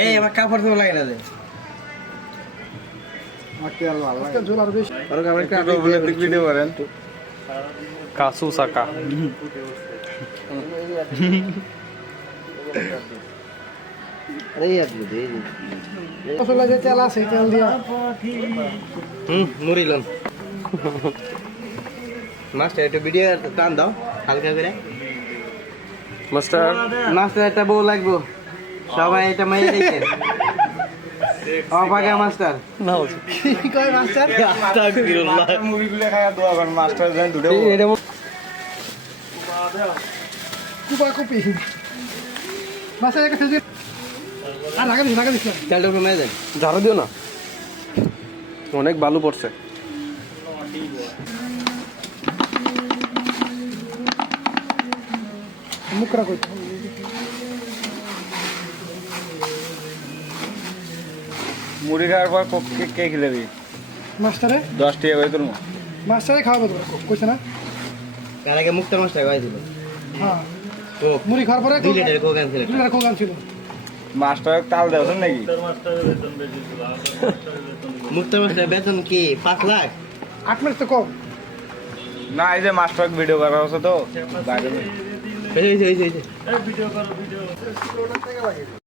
এই আমার কাপড় তো লাগে না রে আজকে ঝোল আর বেশি ওর কাপড় একটু বলে ভিডিও করেন কাসু সাকা আরে ইয়ার দে আসলে যে তেল আছে তেল দিয়া মুড়িলন মাস্টার একটু ভিডিও টান দাও হালকা করে মাস্টার মাস্টার একটা বউ লাগবো সবাই এটা মাইয়ে দেখে অবাগা মাস্টার কি কয় মাস্টার আস্তাগফিরুল্লাহ মুভিগুলো খায়া দোয়া করেন মাস্টার যেন দুটো এটা কুপা কুপি মাস্টার একটা খেজুর আর লাগা দিস তেলটা উপরে মেরে দেন ঝাড়ু দিও না অনেক বালু পড়ছে মুখরা কই মুড়ি খাওয়ার পর কে খিলাবি মাস্টারে 10 টাকা করে তোর মাস্টারে খাওয়াবো তো কইছে না তার আগে মুক্তা মাস্টার গাই দিল হ্যাঁ কোক মুড়ি খাওয়ার পরে 2 লিটার কোক আনছিল 2 লিটার কোক আনছিল মাস্টার তাল দেওছেন নাকি মুক্তা মাস্টার বেতন কি 5 লাখ 8 মাস তো কম না এই যে মাস্টার ভিডিও করা হচ্ছে তো বাইরে এই ভিডিও করো ভিডিও